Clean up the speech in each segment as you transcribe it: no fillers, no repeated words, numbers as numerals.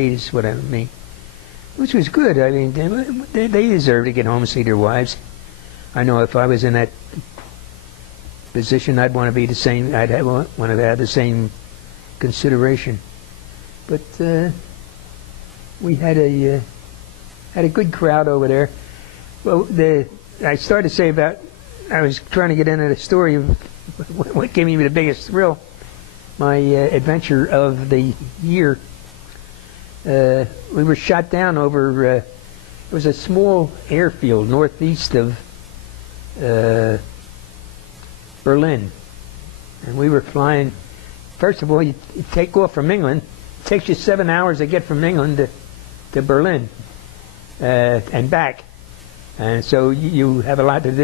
is what I mean. Which was good. I mean, they deserve to get home and see their wives. I know if I was in that position, I'd want to be the same. Want to have the same consideration. But we had a good crowd over there. Well, I started to say about, I was trying to get into the story of what gave me the biggest thrill. My adventure of the year. We were shot down over, it was a small airfield northeast of Berlin. And we were flying, first of all, you take off from England. It takes you 7 hours to get from England to Berlin and back. And so you have a lot of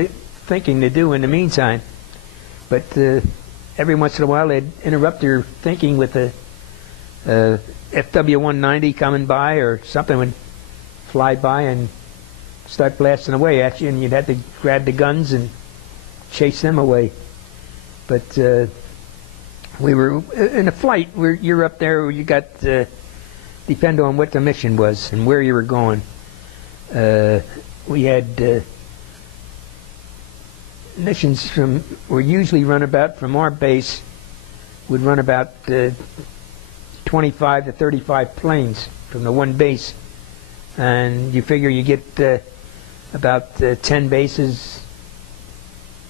thinking to do in the meantime. But every once in a while they'd interrupt your thinking with a FW-190 coming by, or something would fly by and start blasting away at you, and you'd have to grab the guns and chase them away. But we were in a flight where you're up there, where you got depend on what the mission was and where you were going. We had missions were usually run about from our base, would run about 25 to 35 planes from the one base, and you figure you get about 10 bases,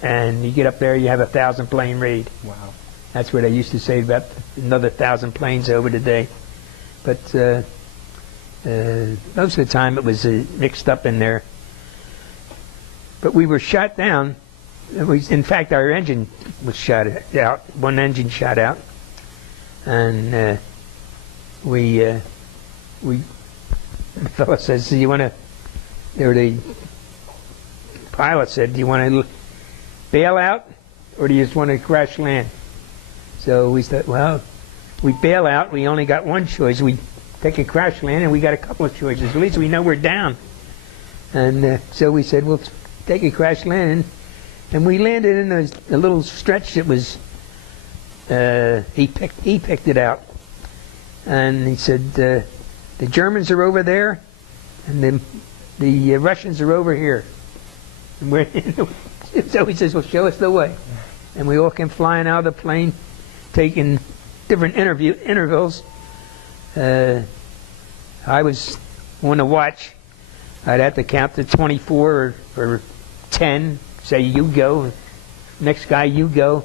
and you get up there, you have a 1,000 plane raid. Wow. That's what I used to say, about another 1,000 planes over the day. But most of the time it was mixed up in there. But we were shot down. In fact, our engine was shot out. One engine shot out, and the fellow says, "Do you want to?" Or the pilot said, "Do you want to bail out, or do you just want to crash land?" So we said, "Well, we bail out. We only got one choice. We take a crash land, and we got a couple of choices. At least we know we're down." And so we said, "We'll take a crash land." And we landed in a little stretch that was, he picked it out. And he said, the Germans are over there, and the Russians are over here. And so he says, "Well, show us the way." And we all came flying out of the plane, taking different intervals. I was on the watch. I'd have to count to 24 or 10. Say, "You go." Next guy, "You go."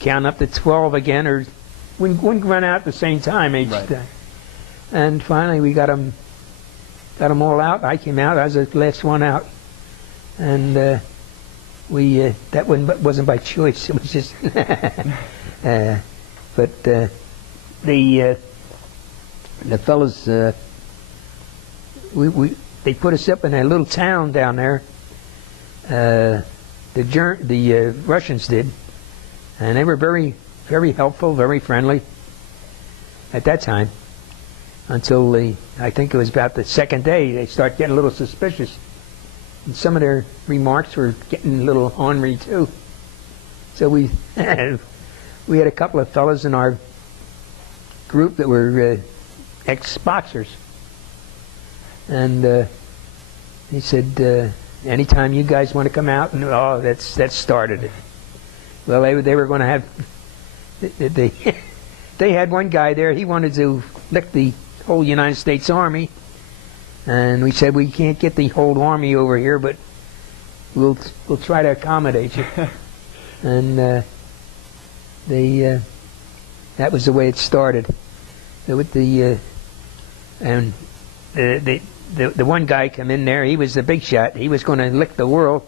Count up to 12 again, or we wouldn't run out at the same time each time. And finally, we got them all out. I came out. I was the last one out, and that wasn't by choice. It was just. But the fellows, they put us up in a little town down there. The Russians did, and they were very, very helpful, very friendly at that time, until I think it was about the second day they start getting a little suspicious, and some of their remarks were getting a little ornery too. So we had a couple of fellows in our group that were ex-boxers, and he said, "Anytime you guys want to come out," and that started it. Well, they were going to have, they had one guy there. He wanted to lick the whole United States Army, and we said, "We can't get the whole army over here, but we'll try to accommodate you." And that was the way it started. With the one guy come in there. He was the big shot. He was going to lick the world,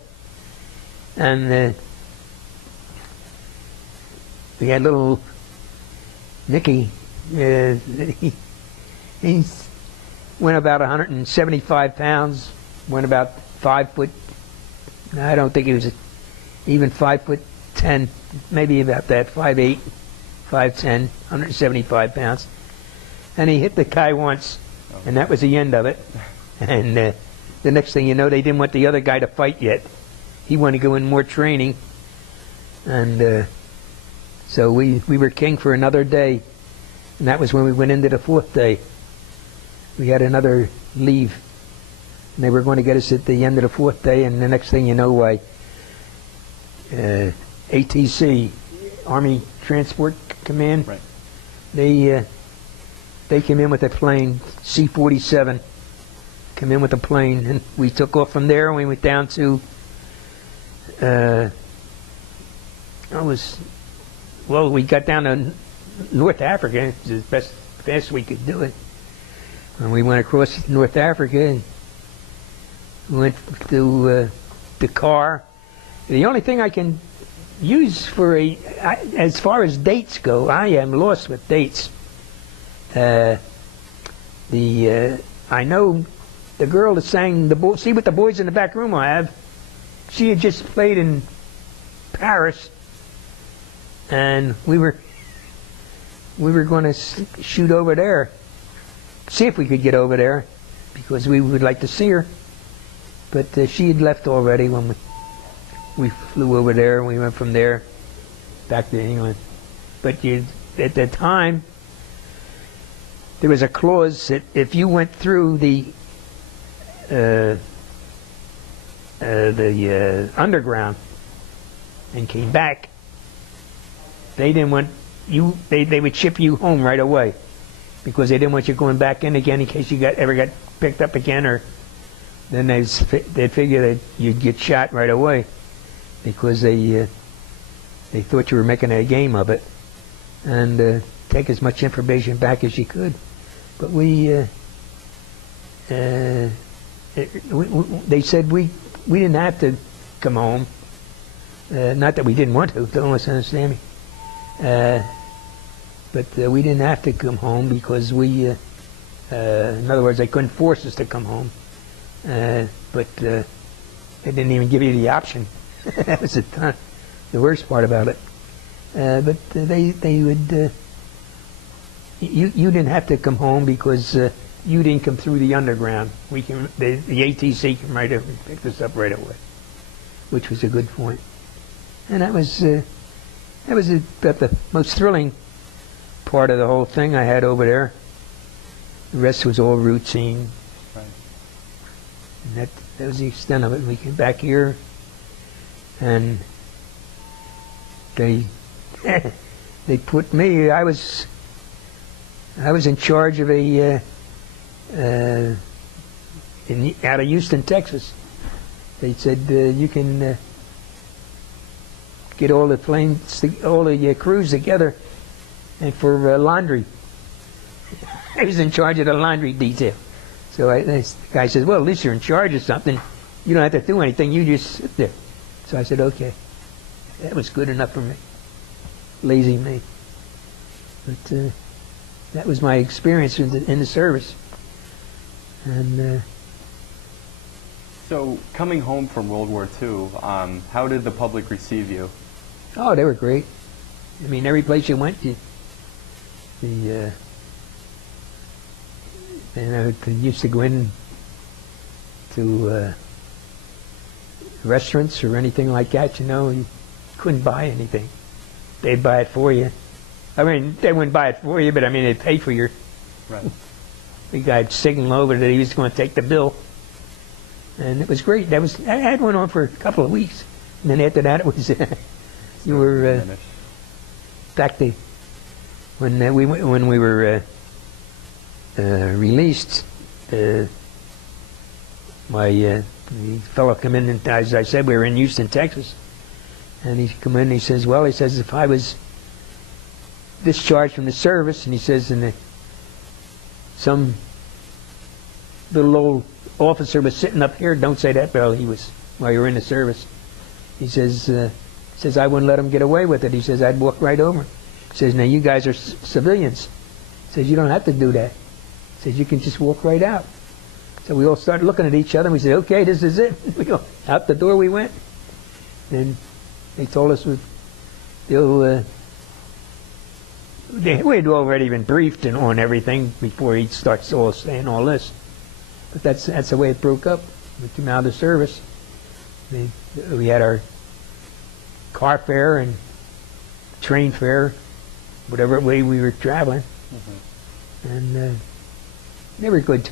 and we had little Nicky. He went about 175 pounds. Went about 5 foot. I don't think he was even 5'10", maybe about that. 5'8", 5'10", 175 pounds, and he hit the guy once, and that was the end of it. And the next thing you know, they didn't want the other guy to fight yet. He wanted to go in more training. And so we were king for another day. And that was when we went into the fourth day. we had another leave. And they were going to get us at the end of the 4th day, and the next thing you know, ATC, Army Transport Command, Right. They came in with a plane, C-47, come in with a plane, and we took off from there, and we went down to, we got down to North Africa. It was the best we could do it. And we went across North Africa, and we went to Dakar. The only thing I can use for as far as dates go, I am lost with dates. I know the girl that sang See What the Boys in the Back Room I Have, she had just played in Paris, and we were going to shoot over there, see if we could get over there, because we would like to see her. But she had left already when we flew over there, and we went from there back to England. But at the time, there was a clause that if you went through the underground and came back, they didn't want you. They would ship you home right away, because they didn't want you going back in again in case you ever got picked up again, or then they'd figure that you'd get shot right away, because they thought you were making a game of it, and take as much information back as you could. But they said we didn't have to come home. Not that we didn't want to, don't understand me. But we didn't have to come home because in other words, they couldn't force us to come home. But they didn't even give you the option. That was the worst part about it. But they would. You didn't have to come home because you didn't come through the underground. The ATC came right up and picked us up right away, which was a good point. And that was about the most thrilling part of the whole thing I had over there. The rest was all routine. Right. And that was the extent of it. We came back here, and they put me. I was in charge of out of Houston, Texas. They said you can get all the planes, all the crews together, and for laundry. I was in charge of the laundry detail. So the guy says, "Well, at least you're in charge of something. You don't have to do anything. You just sit there." So I said, "Okay." That was good enough for me. Lazy me. But that was my experience in the service. And so, coming home from World War II, how did the public receive you? Oh, they were great. I mean, every place you went, they used to go in to restaurants or anything like that. You couldn't buy anything. They'd buy it for you. I mean, they wouldn't buy it for you, but I mean, they'd pay for your. Right. The guy signaled over that he was going to take the bill, and it was great. I had one on for a couple of weeks, and then after that, it was you were back to when we were released. The fellow come in, and as I said, we were in Houston, Texas, and he come in and he says, "Well," he says, "if I was discharged from the service," and he says, "and some little old officer was sitting up here," don't say that, Bill, while you were in the service. He says, "I wouldn't let him get away with it." He says, "I'd walk right over." He says, "Now you guys are civilians." He says, "You don't have to do that." He says, "You can just walk right out." So we all started looking at each other, and we said, "Okay, this is it." We go out the door. We went, and they told us we'd already been briefed on everything before he starts saying all this. But that's the way it broke up. We came out of the service. We had our car fare and train fare, whatever way we were traveling, and they were good.